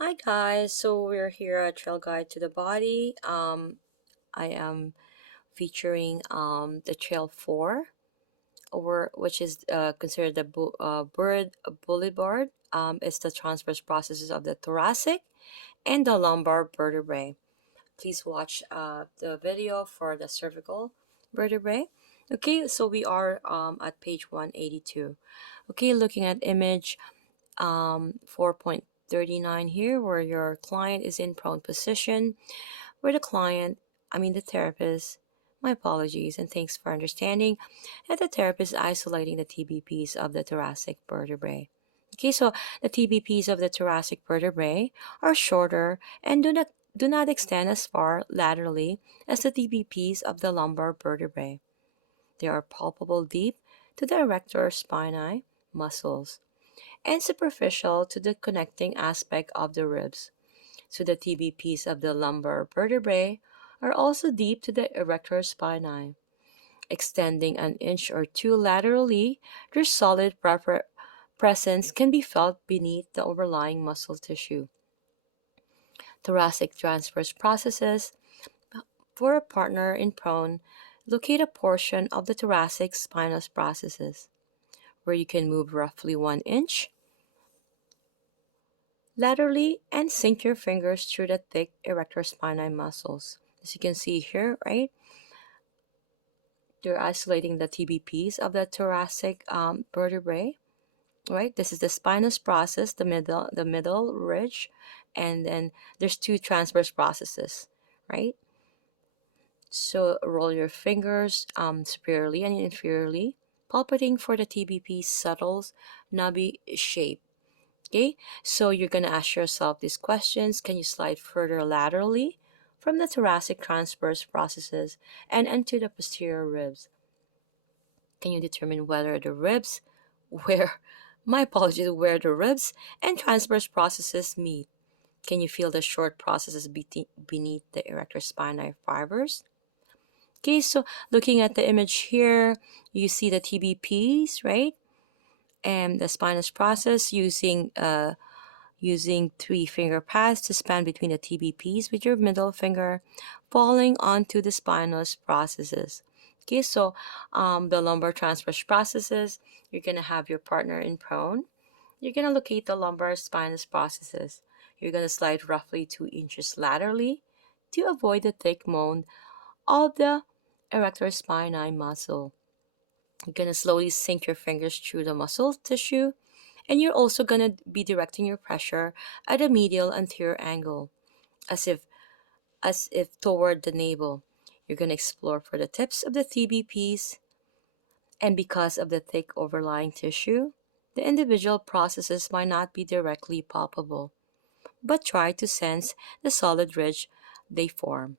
Hi guys, so we're here at Trailguide to the Body. I am featuring the Trail 4, which is considered the bird boulevard. It's the transverse processes of the thoracic and the lumbar vertebrae. Please watch the video for the cervical vertebrae. Okay, so we are at page 182. Okay, looking at image 4.39 here, where your client is in prone position, where the therapist, my apologies and thanks for understanding, and the therapist is isolating the TBPs of the thoracic vertebrae. Okay, so the TBPs of the thoracic vertebrae are shorter and do not extend as far laterally as the TBPs of the lumbar vertebrae. They are palpable deep to the erector spinae muscles and superficial to the connecting aspect of the ribs. So the TBPs of the lumbar vertebrae are also deep to the erector spinae, extending an inch or two laterally. Their solid presence can be felt beneath the overlying muscle tissue. Thoracic transverse processes. For a partner in prone, locate a portion of the thoracic spinous processes where you can move roughly 1 inch laterally and sink your fingers through the thick erector spinae muscles. As you can see here, right? They're isolating the TBPs of the thoracic vertebrae, right? This is the spinous process, the middle ridge, and then there's two transverse processes, right? So roll your fingers superiorly and inferiorly, palpating for the TBP's subtle knobby shape. Okay, so you're going to ask yourself these questions. Can you slide further laterally from the thoracic transverse processes and into the posterior ribs? Can you determine whether the ribs, where, my apologies, where the ribs and transverse processes meet? Can you feel the short processes beneath the erector spinae fibers? Okay, so looking at the image here, you see the TBPs, right? And the spinous process using three finger paths to span between the TBPs with your middle finger falling onto the spinous processes. Okay, so the lumbar transverse processes, you're going to have your partner in prone. You're going to locate the lumbar spinous processes. You're going to slide roughly 2 inches laterally to avoid the thick mold of the erector spinae muscle. You're going to slowly sink your fingers through the muscle tissue, and you're also going to be directing your pressure at a medial anterior angle, as if toward the navel. You're going to explore for the tips of the TBPs, and because of the thick overlying tissue, the individual processes might not be directly palpable, but try to sense the solid ridge they form.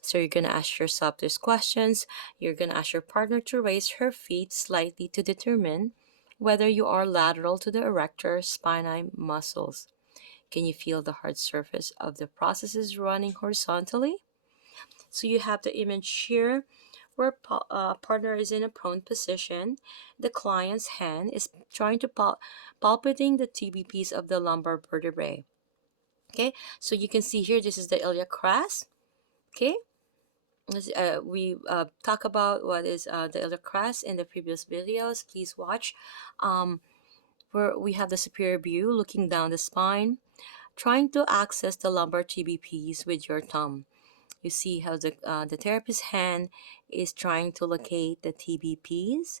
So you're going to ask yourself these questions. You're going to ask your partner to raise her feet slightly to determine whether you are lateral to the erector spinae muscles. Can you feel the hard surface of the processes running horizontally? So you have the image here where partner is in a prone position. The client's hand is trying to palpating the TBPs of the lumbar vertebrae. Okay, so you can see here, this is the iliac crest. Okay, we talk about what is the iliac crest in the previous videos. Please watch. Where we have the superior view looking down the spine, trying to access the lumbar TBPs with your thumb. You see how the therapist's hand is trying to locate the TBPs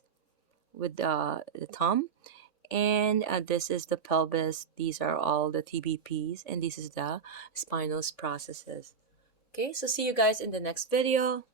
with the thumb, and this is the pelvis. These are all the TBPs, and this is the spinous processes. Okay, so see you guys in the next video.